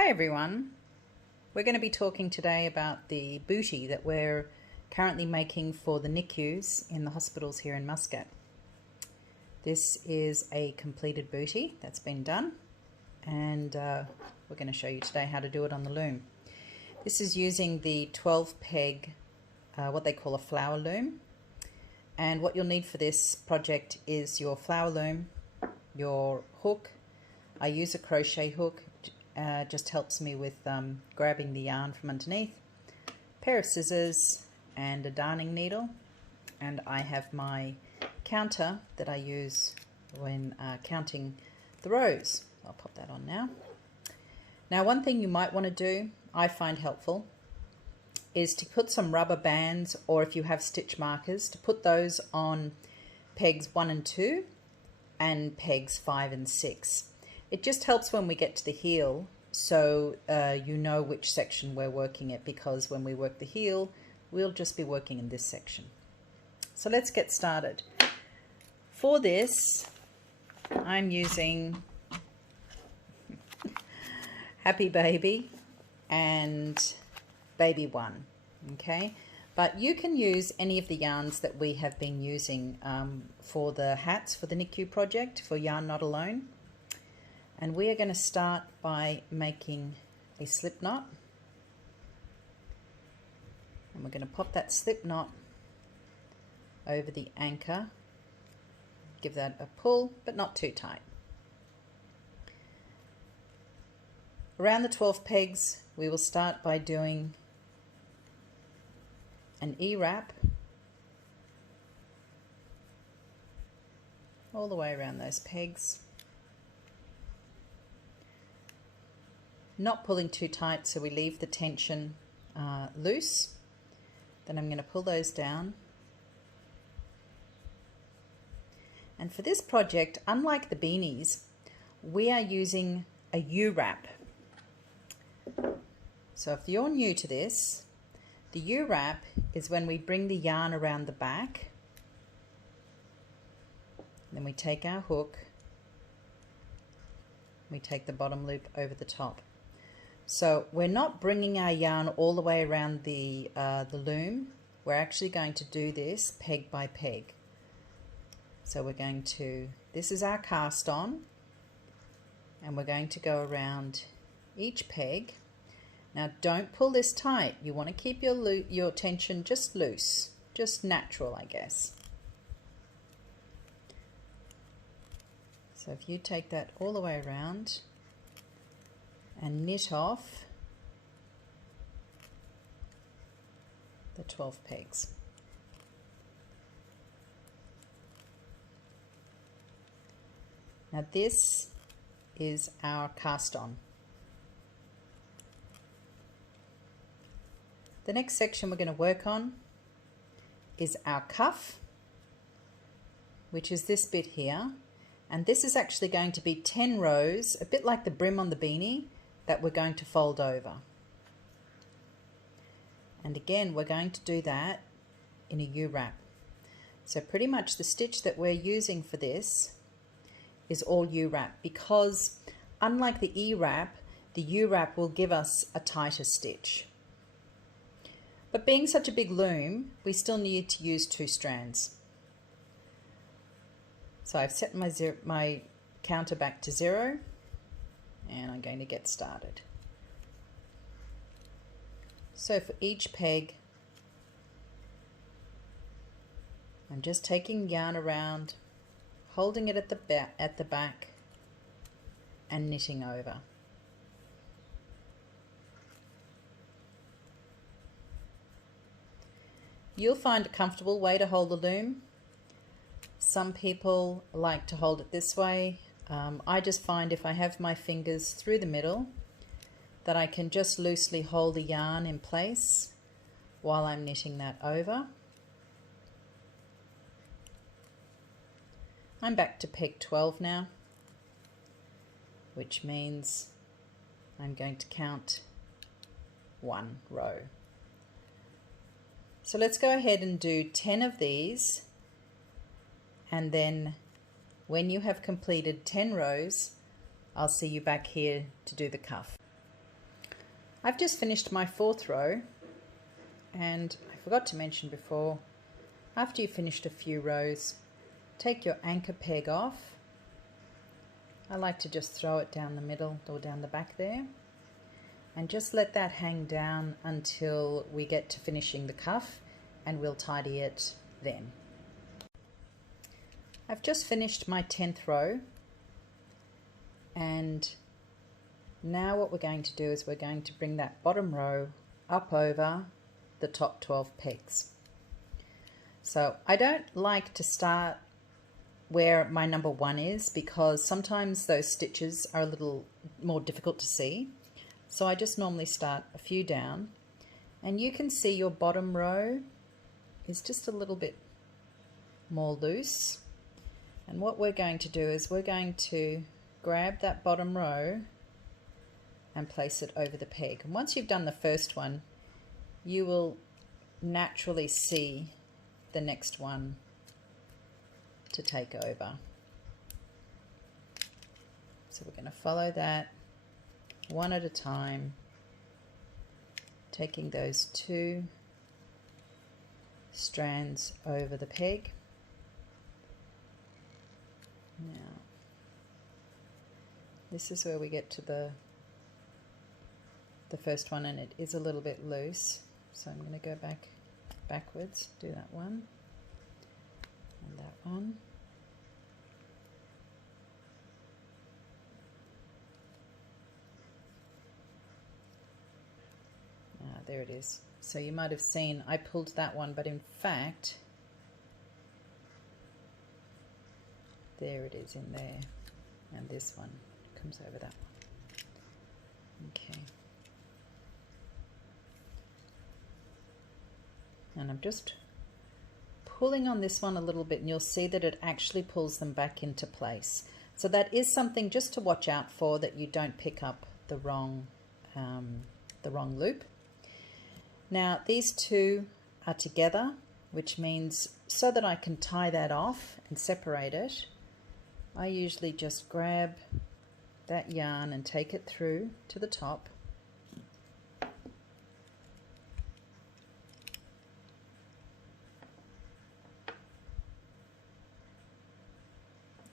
Hi everyone, we're going to be talking today about the bootie that we're currently making for the NICUs in the hospitals here in Muscat. This is a completed bootie that's been done, and we're going to show you today how to do it on the loom. This is using the 12 peg, what they call a flower loom, and what you'll need for this project is your flower loom, your hook. I use a crochet hook. Just helps me with grabbing the yarn from underneath, a pair of scissors and a darning needle, and I have my counter that I use when counting the rows. I'll pop that on now. Now, one thing you might want to do, I find helpful, is to put some rubber bands, or if you have stitch markers, to put those on pegs 1 and 2 and pegs 5 and 6. It just helps when we get to the heel, so you know which section we're working at, because when we work the heel, we'll just be working in this section. So let's get started. For this, I'm using Happy Baby and Baby One, okay? But you can use any of the yarns that we have been using for the hats for the NICU project, for Yarn Not Alone. And we are going to start by making a slip knot, and we're going to pop that slip knot over the anchor, give that a pull but not too tight. Around the 12 pegs we will start by doing an E-wrap all the way around those pegs. Not pulling too tight, so we leave the tension loose. Then I'm going to pull those down. And for this project, unlike the beanies, we are using a U-wrap. So if you're new to this, the U-wrap is when we bring the yarn around the back, then we take our hook, we take the bottom loop over the top. So we're not bringing our yarn all the way around the loom. We're actually going to do this peg by peg. So we're going to, this is our cast on, and we're going to go around each peg. Now don't pull this tight. You want to keep your tension just loose, just natural, I guess. So if you take that all the way around and knit off the 12 pegs. Now this is our cast on. The next section we're going to work on is our cuff, which is this bit here, and this is actually going to be 10 rows, a bit like the brim on the beanie, that we're going to fold over. And again, we're going to do that in a U-wrap. So pretty much the stitch that we're using for this is all U-wrap, because unlike the E-wrap, the U-wrap will give us a tighter stitch. But being such a big loom, we still need to use 2 strands. So I've set my counter back to 0, and I'm going to get started. So for each peg, I'm just taking yarn around, holding it at the back and knitting over. You'll find a comfortable way to hold the loom. Some people like to hold it this way. I just find if I have my fingers through the middle that I can just loosely hold the yarn in place while I'm knitting that over. I'm back to peg 12 now, which means I'm going to count 1 row. So let's go ahead and do 10 of these, and then when you have completed 10 rows, I'll see you back here to do the cuff. I've just finished my 4th row, and I forgot to mention before, after you've finished a few rows, take your anchor peg off. I like to just throw it down the middle or down the back there, and just let that hang down until we get to finishing the cuff, and we'll tidy it then. I've just finished my 10th row, and now what we're going to do is we're going to bring that bottom row up over the top 12 pegs. So I don't like to start where my number 1 is, because sometimes those stitches are a little more difficult to see. So I just normally start a few down, and you can see your bottom row is just a little bit more loose. And what we're going to do is we're going to grab that bottom row and place it over the peg. And once you've done the first one, you will naturally see the next one to take over. So we're going to follow that one at a time, taking those 2 strands over the peg. Now, this is where we get to the first one, and it is a little bit loose. So I'm going to go backwards, do that one, and that one. There it is. So you might have seen I pulled that one, but in fact, there it is in there, and this one comes over that one. Okay. And I'm just pulling on this one a little bit, and you'll see that it actually pulls them back into place. So that is something just to watch out for, that you don't pick up the wrong loop. Now these 2 are together, which means so that I can tie that off and separate it, I usually just grab that yarn and take it through to the top.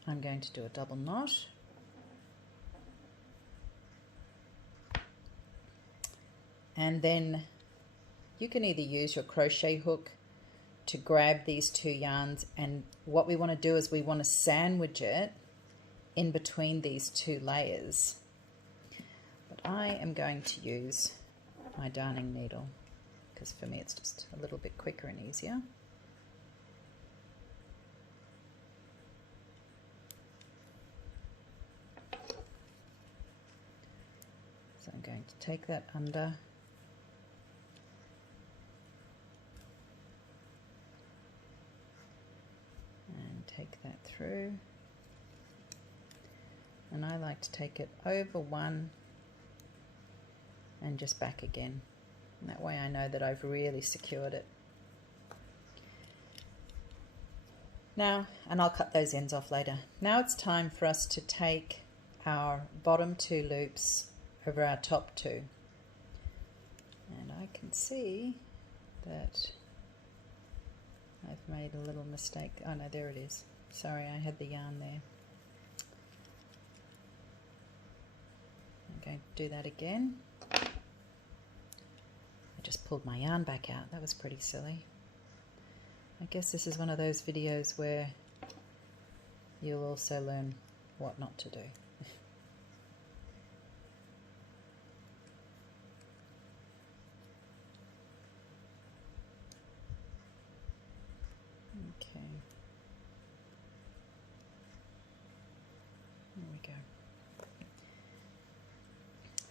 I'm going to do a double knot. And then you can either use your crochet hook to grab these 2 yarns, and what we want to do is we want to sandwich it in between these 2 layers. But I am going to use my darning needle, because for me it's just a little bit quicker and easier. So I'm going to take that under, take that through, and I like to take it over one and just back again, and that way I know that I've really secured it. Now, and I'll cut those ends off later. Now it's time for us to take our bottom 2 loops over our top 2, and I can see that I've made a little mistake. Oh no, there it is. Sorry, I had the yarn there. I'm going to do that again. I just pulled my yarn back out. That was pretty silly. I guess this is one of those videos where you'll also learn what not to do. Okay. There we go.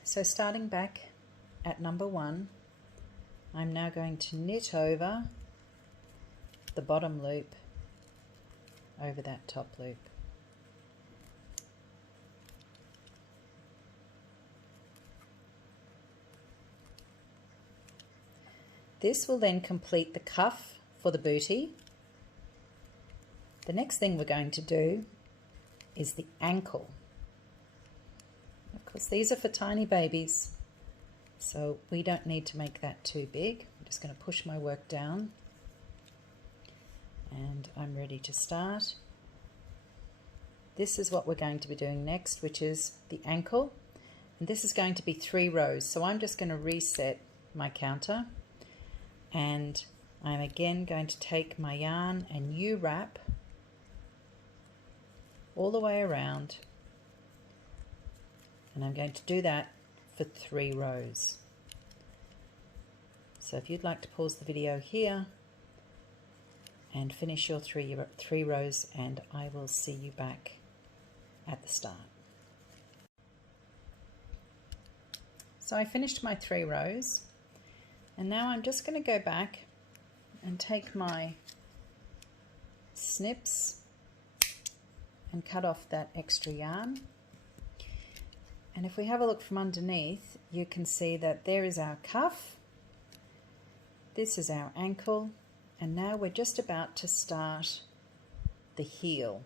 So starting back at number 1, I'm now going to knit over the bottom loop over that top loop. This will then complete the cuff for the bootie. The next thing we're going to do is the ankle. Of course, these are for tiny babies, So we don't need to make that too big. I'm just going to push my work down and I'm ready to start. This is what we're going to be doing next, which is the ankle. And this is going to be 3 rows. So I'm just going to reset my counter and I'm again going to take my yarn and U-wrap all the way around, and I'm going to do that for 3 rows. So if you'd like to pause the video here and finish your three rows, and I will see you back at the start. So I finished my 3 rows, and now I'm just going to go back and take my snips and cut off that extra yarn. And if we have a look from underneath, you can see that there is our cuff, this is our ankle, and now we're just about to start the heel.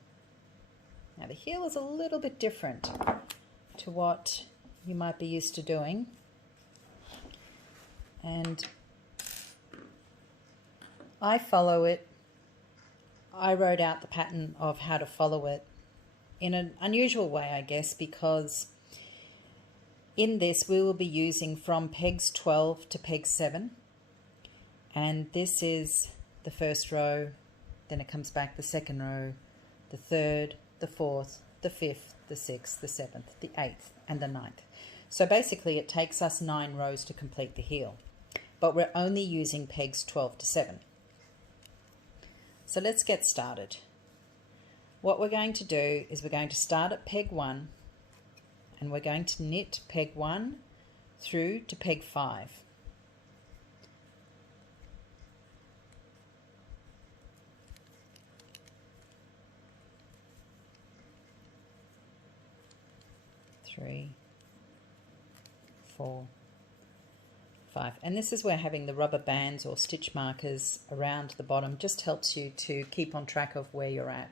Now the heel is a little bit different to what you might be used to doing, and I follow it. I wrote out the pattern of how to follow it in an unusual way, I guess, because in this we will be using from pegs 12 to peg 7, and this is the first row, then it comes back the second row, the third, the fourth, the fifth, the sixth, the seventh, the eighth, and the ninth. So basically it takes us 9 rows to complete the heel, but we're only using pegs 12 to 7. So let's get started. What we're going to do is we're going to start at peg 1 and we're going to knit peg 1 through to peg 5. Three, 4, 5. And this is where having the rubber bands or stitch markers around the bottom just helps you to keep on track of where you're at.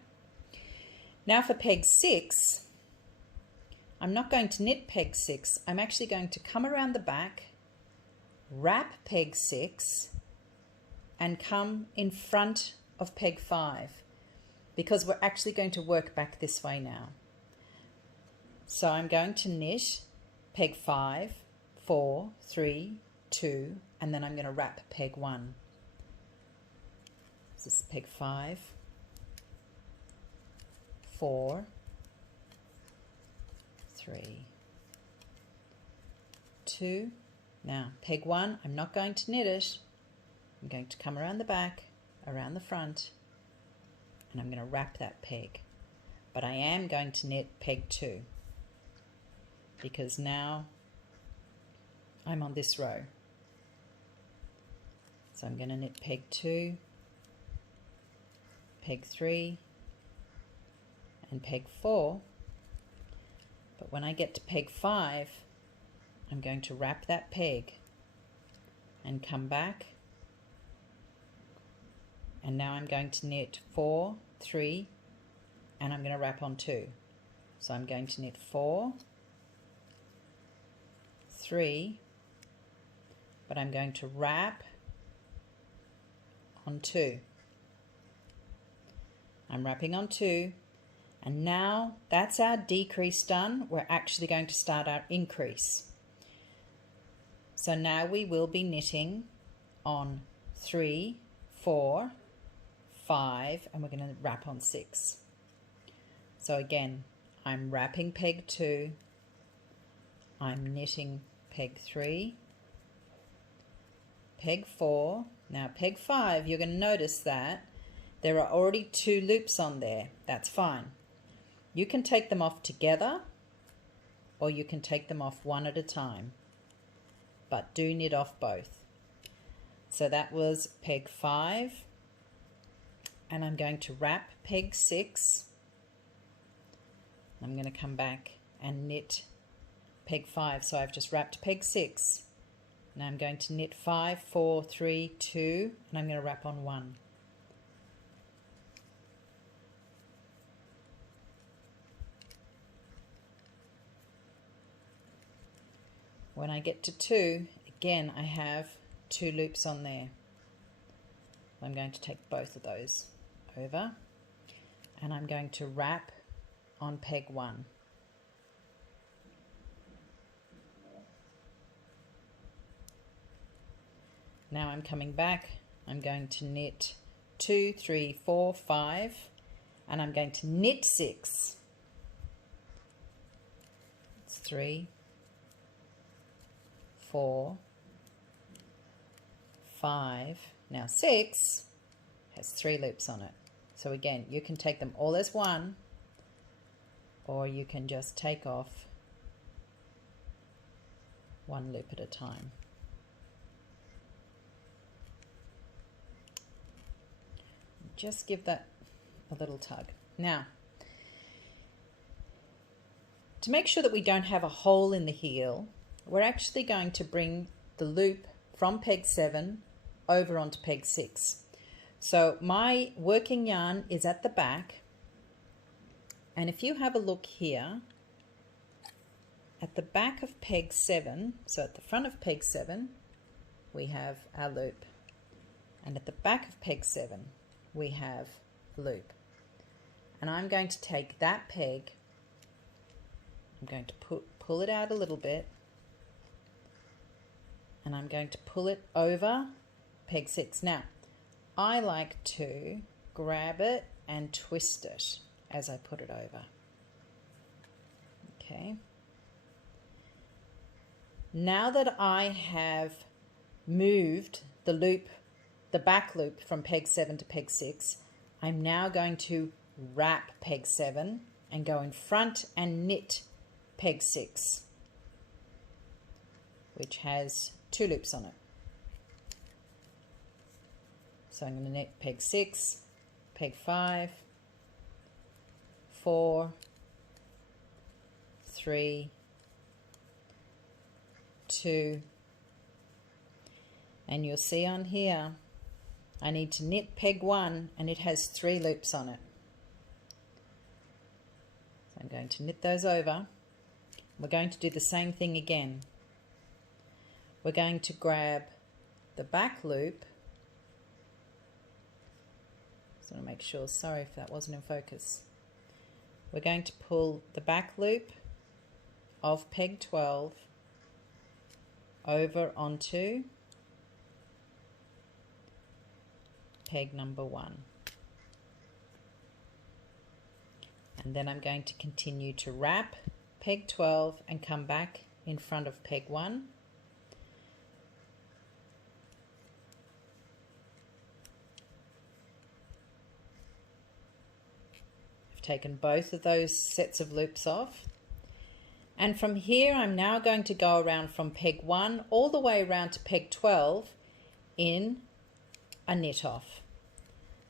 Now for peg 6, I'm not going to knit peg 6. I'm actually going to come around the back, wrap peg 6, and come in front of peg 5, because we're actually going to work back this way now. So I'm going to knit peg 5, 4, 3, 2, and then I'm going to wrap peg 1. This is peg 5, 4, 3, 2. Now peg 1, I'm not going to knit it. I'm going to come around the back, around the front, and I'm going to wrap that peg. But I am going to knit peg 2, because now I'm on this row. So I'm going to knit peg 2, peg 3, and peg 4. But when I get to peg 5, I'm going to wrap that peg and come back, and now I'm going to knit 4, 3, and I'm going to wrap on 2. So I'm going to knit 4, 3, but I'm going to wrap on 2. I'm wrapping on 2, and now that's our decrease done. We're actually going to start our increase. So now we will be knitting on 3, 4, 5, and we're going to wrap on 6. So again, I'm wrapping peg 2, I'm knitting peg 3, peg 4. Now peg 5, you're going to notice that there are already 2 loops on there. That's fine. You can take them off together, or you can take them off one at a time, but do knit off both. So that was peg 5, and I'm going to wrap peg 6. I'm going to come back and knit peg 5. So I've just wrapped peg 6. Now I'm going to knit 5, 4, 3, 2, and I'm going to wrap on 1. When I get to 2, again I have 2 loops on there. I'm going to take both of those over and I'm going to wrap on peg 1. Now I'm coming back, I'm going to knit 2, 3, 4, 5, and I'm going to knit 6. It's 3, 4, 5. Now 6 has 3 loops on it. So again, you can take them all as one, or you can just take off 1 loop at a time. Just give that a little tug. Now, to make sure that we don't have a hole in the heel, we're actually going to bring the loop from peg 7 over onto peg 6. So my working yarn is at the back, and if you have a look here, at the back of peg 7, so at the front of peg 7, we have our loop, and at the back of peg 7, we have a loop. And I'm going to take that peg, I'm going to pull it out a little bit, and I'm going to pull it over peg 6. Now, I like to grab it and twist it as I put it over. Okay. Now that I have moved the loop, the back loop from peg 7 to peg 6, I'm now going to wrap peg 7 and go in front and knit peg 6, which has 2 loops on it. So I'm going to knit peg 6, peg 5, 4, 3, 2, and you'll see on here I need to knit peg 1 and it has 3 loops on it. So I'm going to knit those over. We're going to do the same thing again. We're going to grab the back loop. Just want to make sure, sorry if that wasn't in focus. We're going to pull the back loop of peg 12 over onto peg number 1. And then I'm going to continue to wrap peg 12 and come back in front of peg 1. I've taken both of those sets of loops off. And from here I'm now going to go around from peg 1 all the way around to peg 12 in a knit off.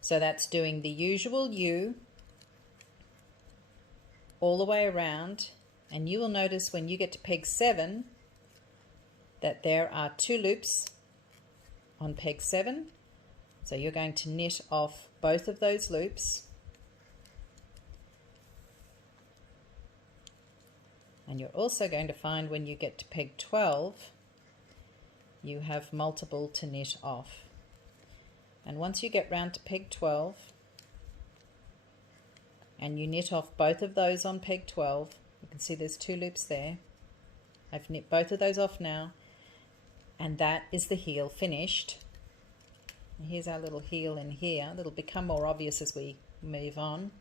So that's doing the usual U all the way around, and you will notice when you get to peg 7 that there are 2 loops on peg 7. So you're going to knit off both of those loops, and you're also going to find when you get to peg 12 you have multiple to knit off. And once you get round to peg 12 and you knit off both of those on peg 12, you can see there's 2 loops there. I've knit both of those off now, and that is the heel finished. And here's our little heel in here. That'll become more obvious as we move on.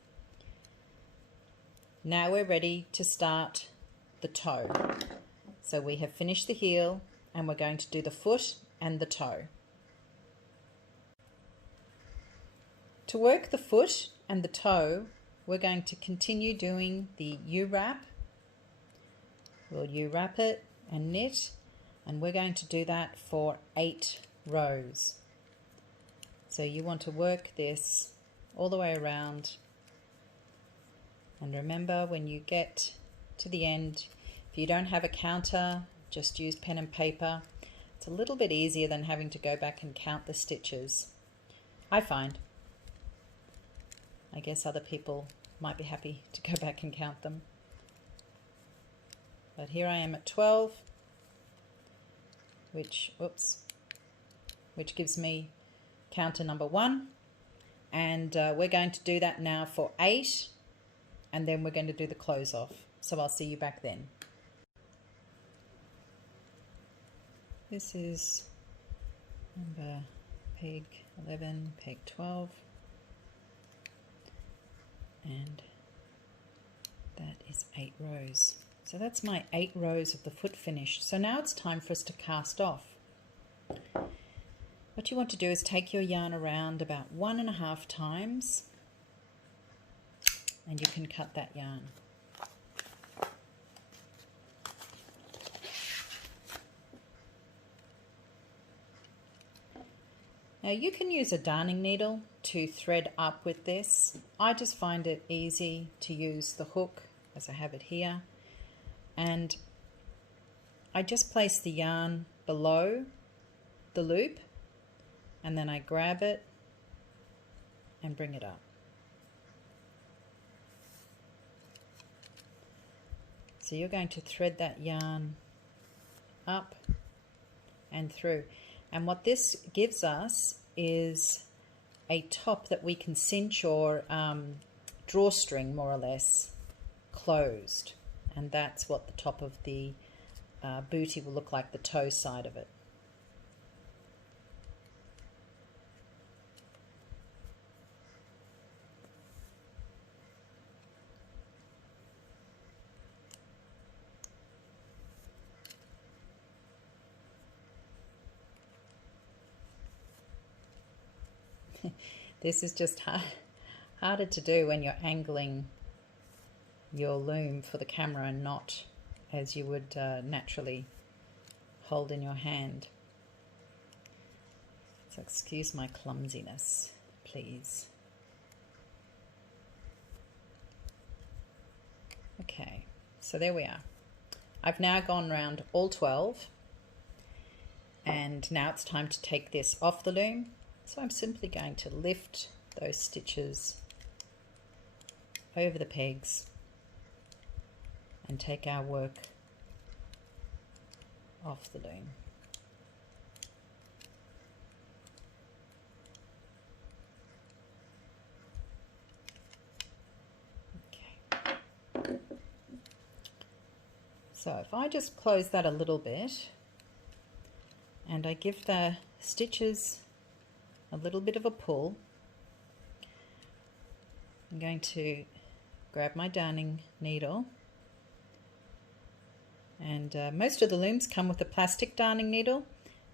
Now we're ready to start the toe. So we have finished the heel and we're going to do the foot and the toe. To work the foot and the toe, we're going to continue doing the U-wrap. We'll U-wrap it and knit, and we're going to do that for 8 rows. So you want to work this all the way around, and remember when you get to the end, if you don't have a counter, just use pen and paper. It's a little bit easier than having to go back and count the stitches, I find. I guess other people might be happy to go back and count them. But here I am at 12, which gives me counter number 1. And we're going to do that now for 8, and then we're going to do the close off. So I'll see you back then. This is number peg 11, peg 12, and that is 8 rows. So that's my 8 rows of the foot finished. So now it's time for us to cast off. What you want to do is take your yarn around about 1.5 times, and you can cut that yarn. Now you can use a darning needle to thread up with this. I just find it easy to use the hook as I have it here, and I just place the yarn below the loop, and then I grab it and bring it up. So you're going to thread that yarn up and through. And what this gives us is a top that we can cinch or drawstring more or less closed. And that's what the top of the bootie will look like, the toe side of it. This is just harder to do when you're angling your loom for the camera and not as you would naturally hold in your hand. So excuse my clumsiness, please. Okay, so there we are. I've now gone round all 12, and now it's time to take this off the loom. So I'm simply going to lift those stitches over the pegs and take our work off the loom. Okay. So if I just close that a little bit and I give the stitches a little bit of a pull, I'm going to grab my darning needle, and most of the looms come with a plastic darning needle,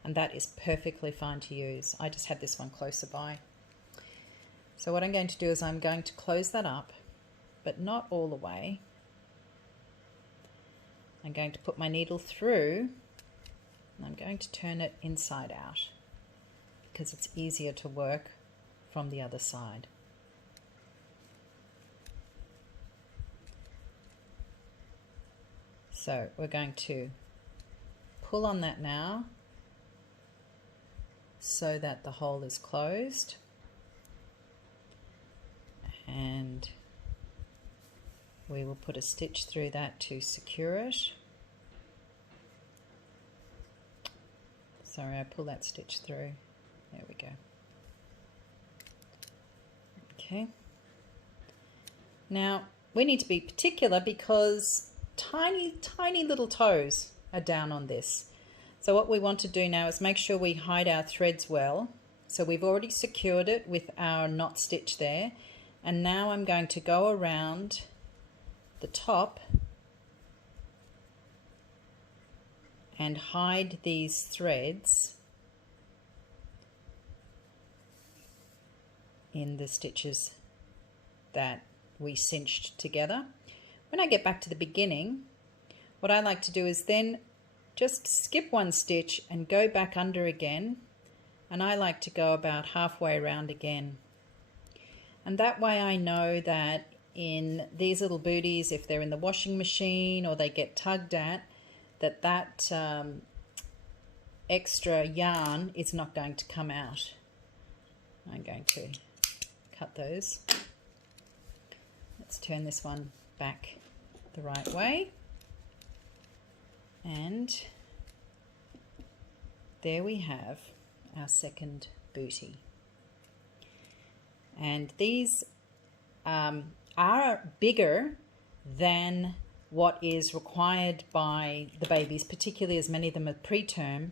and that is perfectly fine to use. I just had this one closer by. So what I'm going to do is I'm going to close that up, but not all the way. I'm going to put my needle through, and I'm going to turn it inside out, because it's easier to work from the other side. So we're going to pull on that now so that the hole is closed, and we will put a stitch through that to secure it. Sorry, I pull that stitch through. There we go. Okay. Now we need to be particular because tiny little toes are down on this. So what we want to do now is make sure we hide our threads well. So we've already secured it with our knot stitch there, and now I'm going to go around the top and hide these threads in the stitches that we cinched together. When I get back to the beginning, what I like to do is then just skip one stitch and go back under again, and I like to go about halfway around again. And that way I know that in these little booties, if they're in the washing machine or they get tugged at, that extra yarn is not going to come out. I'm going to cut those. Let's turn this one back the right way, and there we have our second bootie. And these are bigger than what is required by the babies, particularly as many of them are preterm.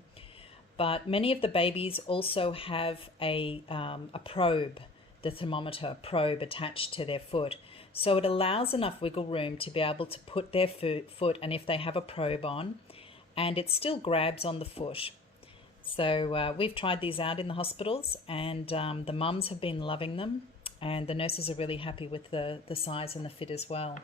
But many of the babies also have a probe, the thermometer probe attached to their foot. So it allows enough wiggle room to be able to put their foot, and if they have a probe on, and it still grabs on the foot. So we've tried these out in the hospitals, and the mums have been loving them, and the nurses are really happy with the size and the fit as well.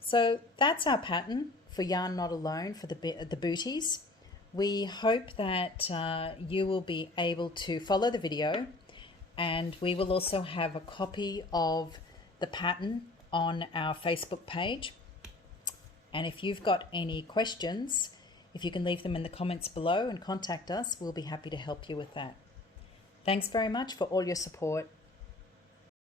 So that's our pattern for Yarn Not Alone for the booties. We hope that you will be able to follow the video, and we will also have a copy of the pattern on our Facebook page. And if you've got any questions, if you can leave them in the comments below and contact us, we'll be happy to help you with that. Thanks very much for all your support.